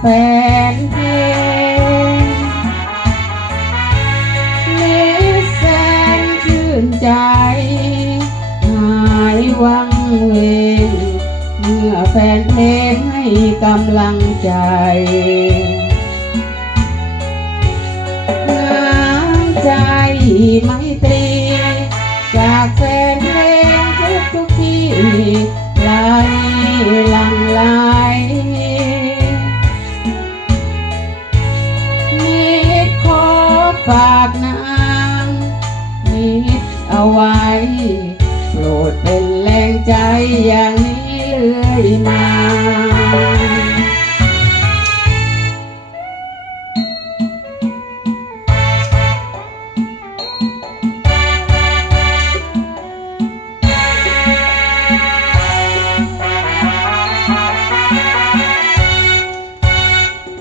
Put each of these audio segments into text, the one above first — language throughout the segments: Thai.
แฟนเพลงมิสแสนชื่นใจ หายวังเวงเมื่อแฟนเพลงให้กำลังใจน้ำใจไม่ตรี จากแฟนเพลงทุกทุกที่ เอาไว้ โปรดเป็นแรงใจอย่างนี้เรื่อยมา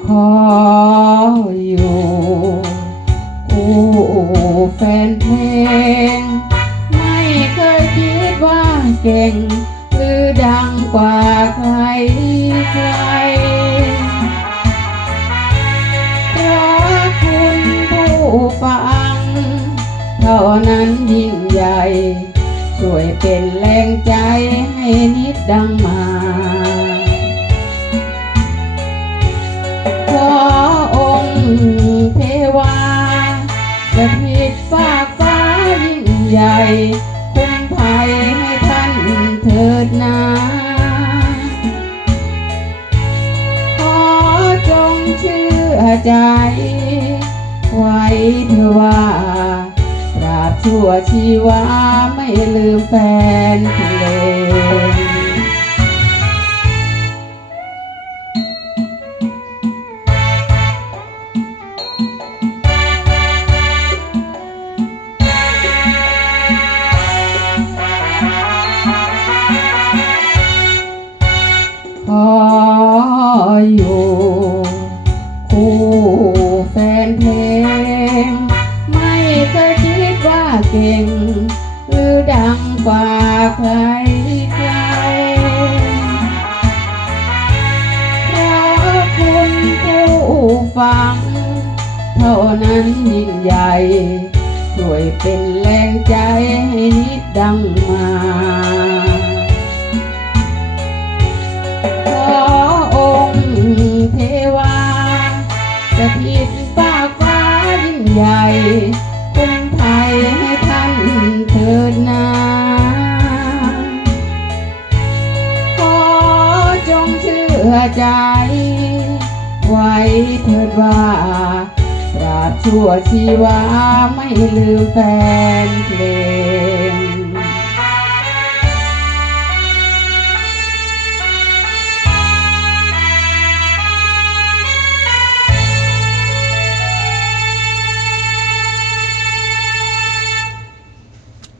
ขอ ก่ง หรือดังกว่าใครใครเพราะคุณผู้ฟัง เท่านั้นยิ่งใหญ่ ช่วยเป็นแรงใจให้นิดดังมาขอองค์เทวาสถิตฝาฟ้ายิ่งใหญ่ ถิดนาขอจงเชื่อใจ ไว้เธอว่าตราบชั่วชีวาไม่ลืมแฟนเพล อยู่คู่แฟนเพลง ไม่เคยคิดว่าเก่ง หรือดังกว่าใครใครเพราะคุณผู้ฟัง เท่านั้นยิ่งใหญ่ช่วยเป็นแรงใจให้นิดดังมา ใจ ไว้เถิดว่าตราบชั่วชีวาไม่ลืมแฟนเพลง